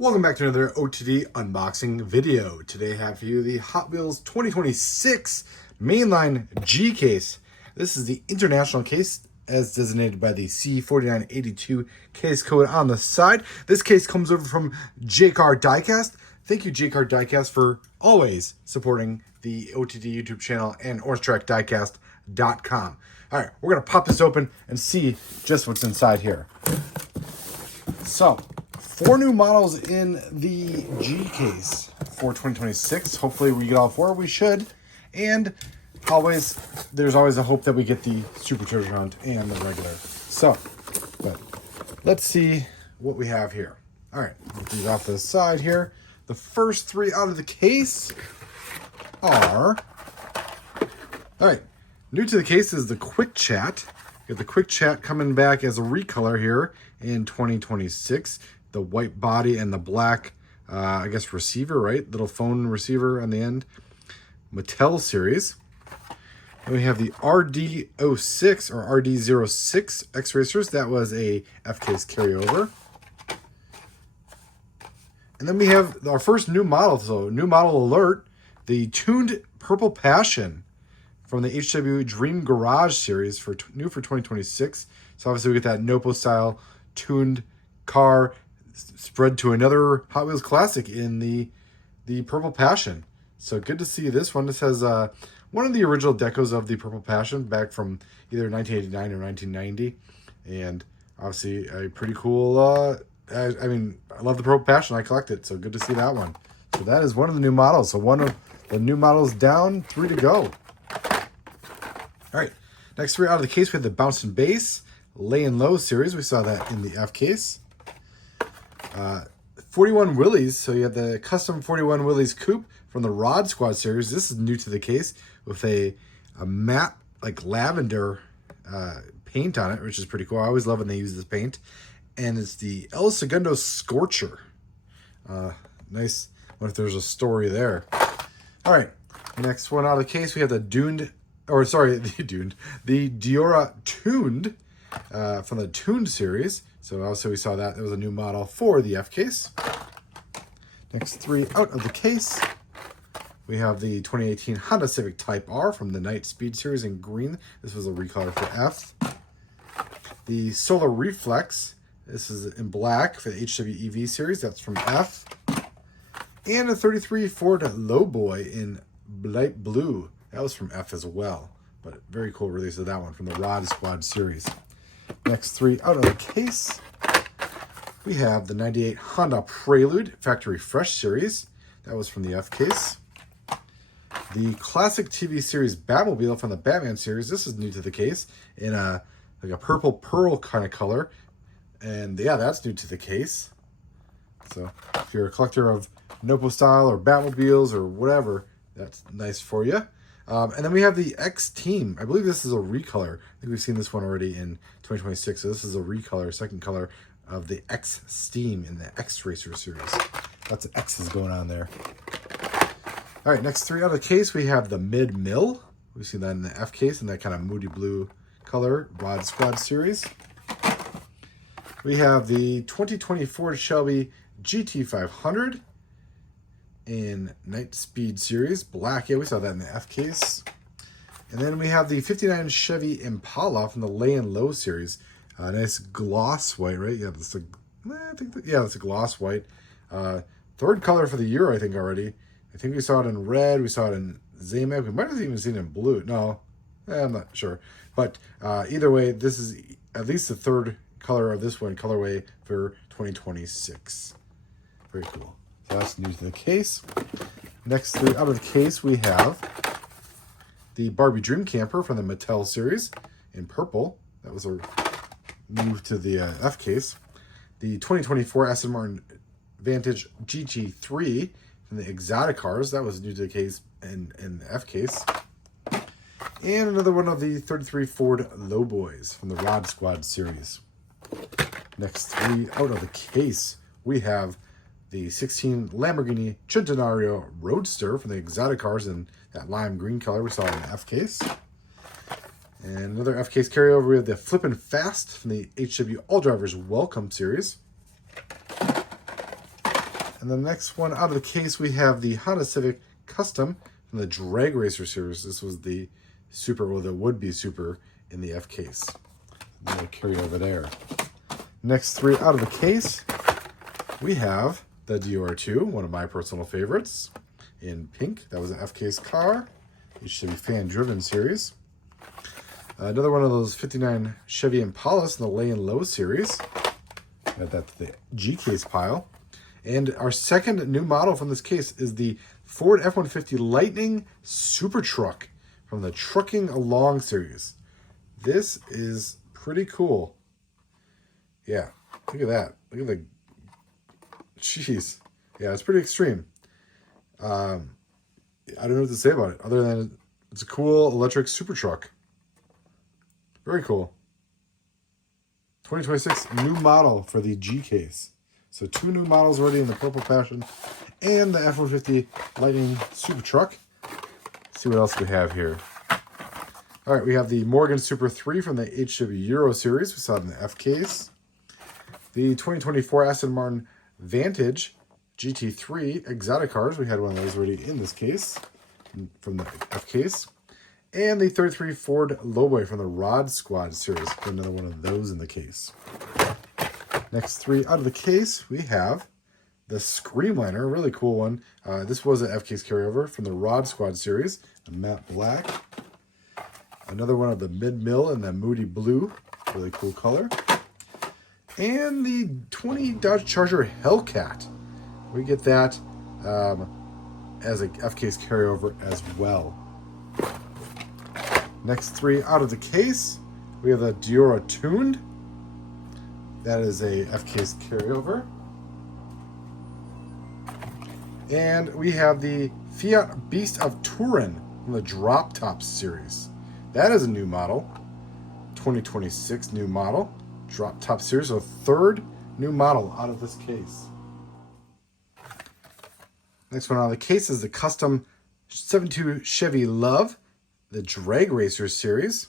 Welcome back to another OTD unboxing video. Today I have for you the Hot Wheels 2026 Mainline G case. This is the international case as designated by the C4982 case code on the side. This case comes over from Jcar Diecast. Thank you, Jcar Diecast, for always supporting the OTD YouTube channel and OrangeTrackDiecast.com. All right, we're going to pop this open and see just what's inside here. So, 4 new models in the G case for 2026. Hopefully we get all 4. We should. And there's always a hope that we get the Super Treasure Hunt and the regular. So, but let's see what we have here. All right, put these off to the side here. The first 3 out of the case are... All right, new to the case is the Quick Chat. We got the Quick Chat coming back as a recolor here in 2026. The white body and the black, I guess, receiver, right? Little phone receiver on the end. Mattel series. And we have the RD06 or RD06 X-Racers. That was a F-Case carryover. And then we have our first new model. So, new model alert. The tuned Purple Passion from the HW Dream Garage series, new for 2026. So, obviously, we get that Nopo-style tuned car spread to another Hot Wheels classic in the Purple Passion. So good to see this one. This has one of the original decos of the Purple Passion back from either 1989 or 1990. And obviously a pretty cool, I mean, I love the Purple Passion. I collect it, so good to see that one. So that is one of the new models. So one of the new models down, 3 to go. All right, next 3 out of the case, we have the Bouncing Base Laying Low series. We saw that in the F case. 41 Willies, so you have the custom 41 Willies coupe from the Rod Squad series. This is new to the case with a matte, like lavender paint on it, which is pretty cool. I always love when they use this paint. And it's the El Segundo Scorcher. Nice. What if there's a story there? All right, next one out of the case, we have the the Diora Tuned from the Tuned series. So also we saw that there was a new model for the F case. Next 3 out of the case, we have the 2018 Honda Civic Type R from the Night Speed series in green. This was a recolor for F. The Solar Reflex. This is in black for the HW EV series. That's from F. And a 33 Ford Lowboy in light blue. That was from F as well. But very cool release of that one from the Rod Squad series. Next 3 out of the case, we have the 98 Honda Prelude Factory Fresh series. That was from the F case. The classic TV series Batmobile from the Batman series. This is new to the case in like a purple pearl kind of color. And yeah, that's new to the case. So if you're a collector of Nopo style or Batmobiles or whatever, that's nice for you. And then we have the X Team. I believe this is a recolor. I think we've seen this one already in 2026. So this is a recolor, second color of the X Steam in the X Racer series. Lots of X's going on there. All right, next 3 out of the case, we have the Mid Mill. We've seen that in the F case in that kind of moody blue color, Rod Squad series. We have the 2024 Shelby GT500 in Night Speed series, black. Yeah, we saw that in the F case. And then we have the 59 Chevy Impala from the Lay and Low series. Nice gloss white, right? Yeah, that's a gloss white. 3rd color for the year, I think, already. I think we saw it in red. We saw it in Zamek. We might have even seen it in blue. No, I'm not sure. But either way, this is at least the 3rd color of this one, colorway for 2026. Very cool. So that's new to the case. Next 3 out of the case, we have the Barbie Dream Camper from the Mattel series in purple. That was a move to the F case. The 2024 Aston Martin Vantage GT3 from the Exotic Cars. That was new to the case in the F case. And another one of the 33 Ford Lowboys from the Rod Squad series. Next 3 out of the case, we have the 16 Lamborghini Centenario Roadster from the Exotic Cars in that lime green color we saw in the F case. And another F case carryover, we have the Flippin' Fast from the HW All Drivers Welcome series. And the next one out of the case, we have the Honda Civic Custom from the Drag Racer series. This was the Super, or the would-be Super in the F case. I'll carry over there. Next three out of the case, we have the DR2, one of my personal favorites, in pink. That was an F case car. It should be fan-driven series. Another one of those 59 Chevy Impalas in the Lay and Low series. Add that to the G case pile. And our second new model from this case is the Ford F-150 Lightning Super Truck from the Trucking Along series. This is pretty cool. Yeah, look at that. Look at the... Jeez. Yeah, it's pretty extreme. I don't know what to say about it, other than it's a cool electric super truck. Very cool. 2026 new model for the G case. So 2 new models already in the Purple Passion and the F-150 Lightning Super Truck. Let's see what else we have here. All right, we have the Morgan Super 3 from the HW Euro series. We saw it in the F case. The 2024 Aston Martin Vantage GT3 exotic cars. We had one of those already in this case from the F case. And the 33 Ford Lowboy from the Rod Squad series. Got another one of those in the case. Next 3 out of the case, we have the Screamliner, a really cool one. This was an F case carryover from the Rod Squad series, a matte black. Another one of the Mid-Mill in the Moody Blue, really cool color. And the 20 Dodge Charger Hellcat. We get that as a F case carryover as well. Next 3 out of the case, we have the Diora Tuned. That is a F case carryover. And we have the Fiat Beast of Turin from the Drop Top series. That is a new model. 2026 new model. Drop Top series. So 3rd new model out of this case. Next one out of the case is the custom 72 Chevy Love, the Drag Racer series.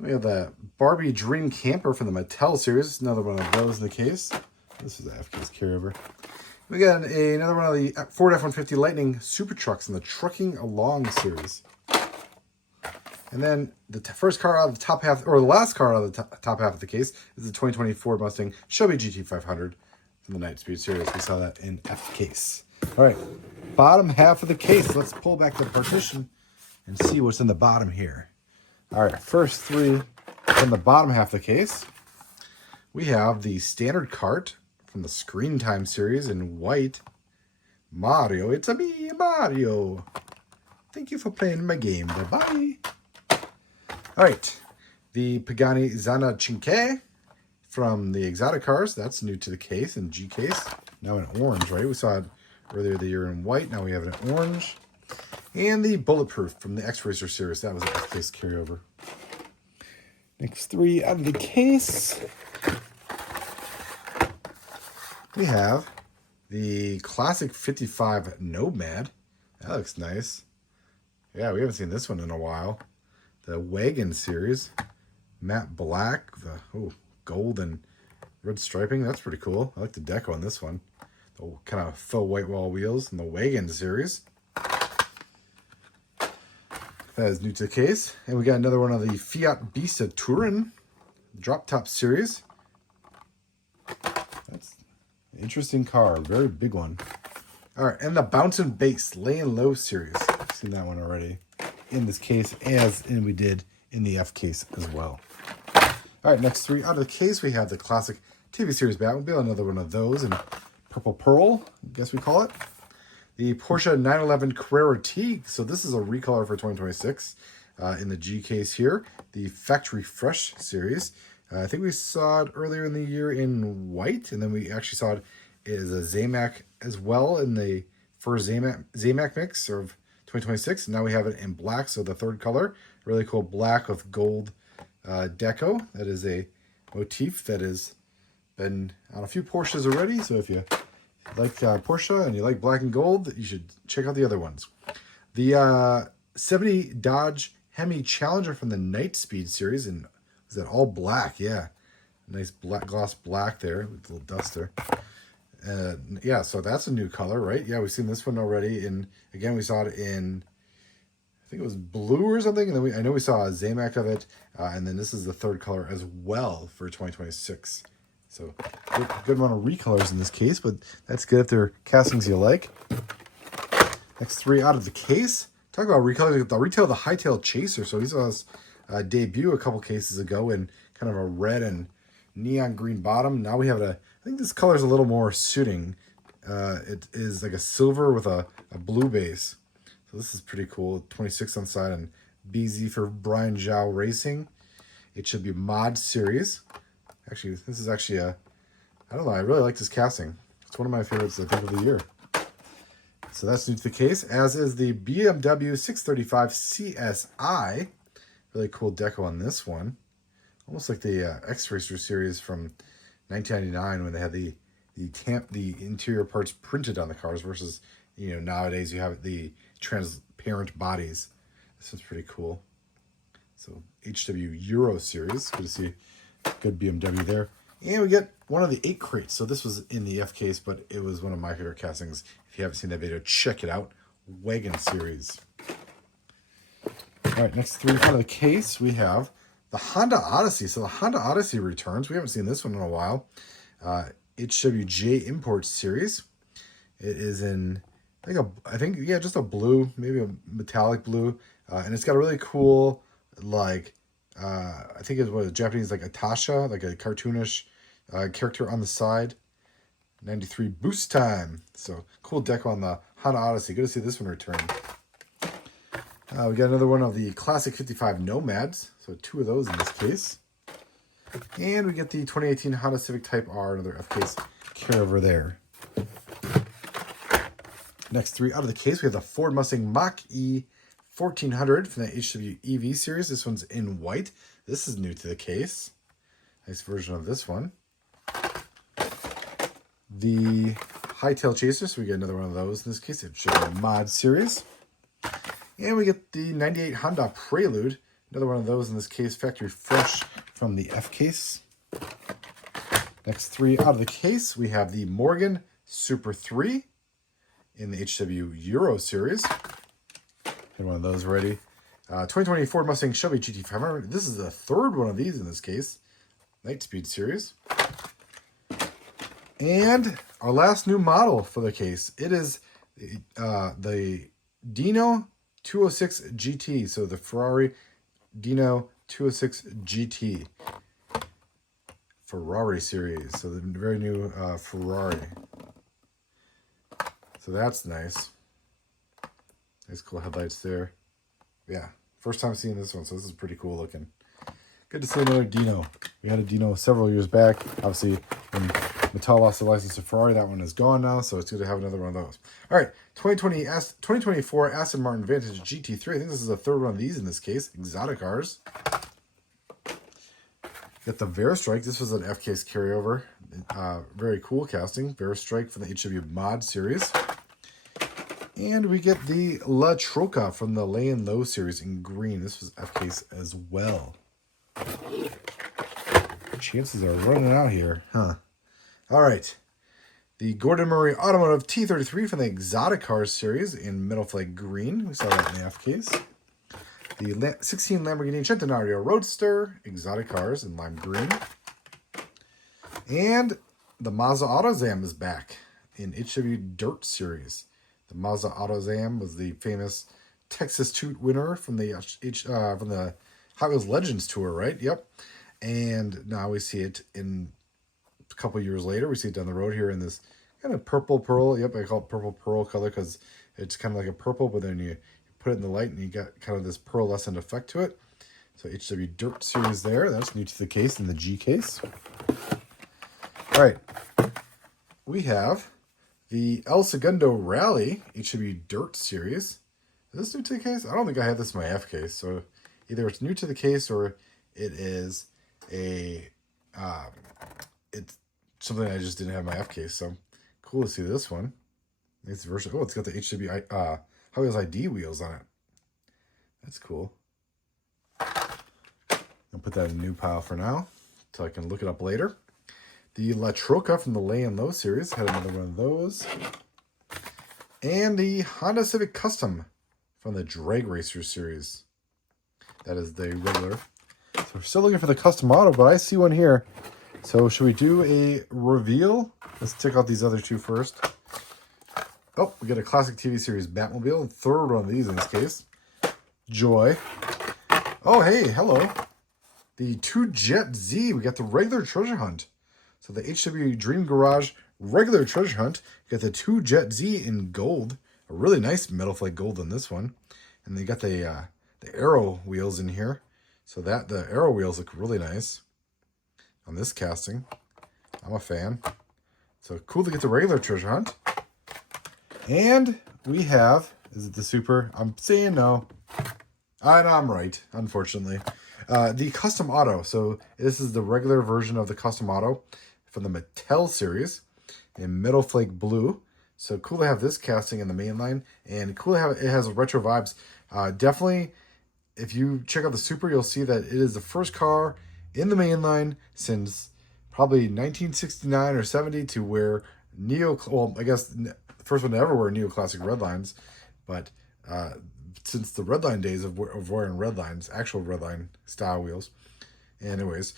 We have the Barbie Dream Camper from the Mattel series. Another one of those in the case. This is the F case carryover. We got another one of the Ford F-150 Lightning Super Trucks in the Trucking Along series. And then the first car out of the top half, or the last car out of the top half of the case, is the 2020 Ford Mustang Shelby GT500 from the Night Speed series. We saw that in F case. All right, bottom half of the case. Let's pull back the partition and see what's in the bottom here. All right, first 3 from the bottom half of the case. We have the standard cart from the Screen Time series in white. Mario, it's a me, Mario. Thank you for playing my game. Bye-bye. All right, the Pagani Zana Cinque from the exotic cars. That's new to the case in G case. Now in orange, right? We saw it earlier the year in white. Now we have it in orange. And the Bulletproof from the X-Racer series. That was an F-case carryover. Next 3 out of the case. We have the classic 55 Nomad. That looks nice. Yeah, we haven't seen this one in a while. The Wagon series. Matte black. The gold and red striping. That's pretty cool. I like the deco on this one. The kind of faux white wall wheels in the Wagon series. That is new to the case. And we got another one of the Fiat Beast of Turin Drop Top series. That's an interesting car. Very big one. All right. And the Bouncing Bass Lay and Low series. I've seen that one already in this case, and we did in the F case as well. All right. Next 3 out of the case, we have the classic TV series Batmobile. Another one of those in Purple Pearl, I guess we call it. The Porsche 911 Carrera T. So this is a recolor for 2026 in the G case here. The Factory Fresh series. I think we saw it earlier in the year in white, and then we actually saw it as a Zamac as well in the first Zamac mix of 2026. And now we have it in black, so the 3rd color. Really cool black with gold deco. That is a motif that has been on a few Porsches already. So if you like Porsche and you like black and gold, you should check out the other ones. The 70 Dodge Hemi Challenger from the Night Speed series, and is that all black? Yeah, Nice black gloss black there with a little duster. Yeah, so that's a new color, right? Yeah, we've seen this one already. And again, we saw it in, I think it was blue or something. And then I know we saw a Zamac of it. And then this is the third color as well for 2026. So good amount of recolors in this case, but that's good if they're castings you like. Next three out of the case. Talk about recolors. The retail, the Hightail Chaser. So he saw us debut a couple cases ago in kind of a red and neon green bottom. Now we have I think this color is a little more suiting. It is like a silver with a blue base. So this is pretty cool. 26 on side and BZ for Brian Zhao Racing. It should be mod series. Actually, this is actually I don't know, I really like this casting. It's one of my favorites, I think, of the year. So that's new to the case, as is the BMW 635 CSI. Really cool deco on this one. Almost like the X-Racer series from 1999 when they had the interior parts printed on the cars versus, you know, nowadays you have the transparent bodies. This one's pretty cool. So HW Euro series, good to see good BMW there. And we get one of the 8 crates. So this was in the F case, but it was one of my favorite castings. If you haven't seen that video, check it out. Wagon series. All right, next three out of the case, we have the Honda Odyssey. So the Honda Odyssey returns. We haven't seen this one in a while. HWJ Import series. It is in, I think, just a blue, maybe a metallic blue. And it's got a really cool, like, I think it's what a Japanese, like Atasha, like a cartoonish character on the side. 93 boost time. So cool deco on the Honda Odyssey. Good to see this one return. We got another one of the Classic 55 Nomads. So 2 of those in this case. And we get the 2018 Honda Civic Type R, another F case carryover there. Next 3 out of the case, we have the Ford Mustang Mach-E 1400 from the HW EV series. This one's in white. This is new to the case. Nice version of this one. The Hightail Chaser, so we get another one of those in this case. It should be a mod series. And we get the 98 Honda Prelude, another one of those in this case, factory fresh from the F case. Next 3 out of the case, we have the Morgan Super 3 in the HW Euro series. Had one of those already. 2020 Ford Mustang Chevy GT500. This is the 3rd one of these in this case. Night Speed series. And our last new model for the case. It is the Dino 206 GT. So the Ferrari Dino 206 GT. Ferrari series. So the very new Ferrari. So that's nice. Nice cool headlights there. Yeah, first time seeing this one, so this is pretty cool looking. Good to see another Dino. We had a Dino several years back. Obviously, when Mattel lost the license to Ferrari, that one is gone now, so it's good to have another one of those. All right, 2024 Aston Martin Vantage GT3. I think this is the 3rd one of these in this case. Exotic cars. Got the Veristrike. This was an F case carryover. Very cool casting. Veristrike from the HW Mod series. And we get the La Troca from the Lay and Low series in green. This was F case as well. Chances are running out here, huh? All right. The Gordon Murray Automotive T33 from the Exotic Cars series in Metal Flake green. We saw that in the F case. The 16 Lamborghini Centenario Roadster, Exotic Cars in lime green. And the Mazda AutoZam is back in HW Dirt series. The Mazda AutoZam was the famous Texas Toot winner from the Hot Wheels Legends tour, right? Yep. And now we see it in a couple years later. We see it down the road here in this kind of purple pearl. Yep, I call it purple pearl color because it's kind of like a purple, but then you put it in the light and you got kind of this pearlescent effect to it. So HW Dirt series there. That's new to the case in the G case. All right. We have the El Segundo Rally HW Dirt series. Is this new to the case? I don't think I had this in my F case. So either it's new to the case or it is it's something I just didn't have in my F case. So cool to see this one. Nice version. Oh, it's got the HW Hot Wheels ID wheels on it. That's cool. I'll put that in a new pile for now. so I can look it up later. The La Troca from the Lay and Low series, had another one of those. And the Honda Civic Custom from the Drag Racer series. That is the regular. So we're still looking for the custom auto, but I see one here. So should we do a reveal? Let's check out these other two first. Oh, we got a classic TV series Batmobile. Third one of these in this case. Joy. Oh, hey, hello. The 2 Jet Z. We got the regular treasure hunt. So the HW Dream Garage regular treasure hunt. You got the 2 Jet Z in gold. A really nice metal flake gold on this one. And they got the arrow wheels in here. So that the arrow wheels look really nice on this casting. I'm a fan. So cool to get the regular treasure hunt. And we have, is it the super? I'm saying no. I'm right, unfortunately. The custom auto. So this is the regular version of the custom auto from the Mattel series in metal flake blue. So cool to have this casting in the mainline, and cool to have it has retro vibes. Definitely, if you check out the Super, you'll see that it is the first car in the mainline since probably 1969 or 70 to wear I guess the first one to ever wear neoclassic red lines, but since the redline days of wearing red lines, actual redline style wheels. Anyways,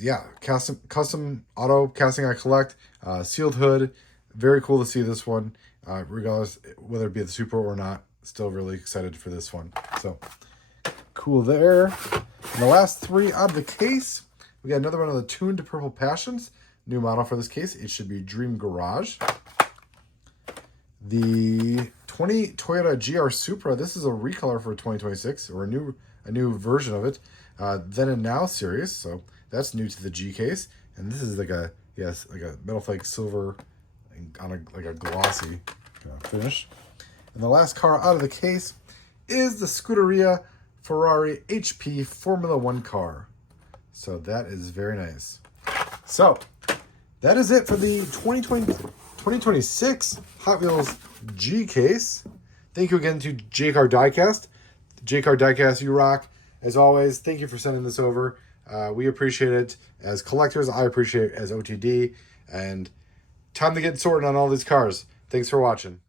yeah, custom auto casting I collect, sealed hood. Very cool to see this one, regardless whether it be the Super or not. Still really excited for this one. So cool there. And the last three out of the case, we got another one of the Tuned Purple Passions. New model for this case. It should be Dream Garage. The 20 Toyota GR Supra. This is a recolor for 2026, or a new version of it. Then and Now series. So that's new to the G case. And this is like a metal flake silver on a glossy finish. And the last car out of the case is the Scuderia Ferrari HP Formula 1 car. So that is very nice. So that is it for the 2026 Hot Wheels G case. Thank you again to Jcar Diecast. Jcar Diecast, you rock. As always, thank you for sending this over. We appreciate it as collectors. I appreciate it as OTD. And time to get sorted on all these cars. Thanks for watching.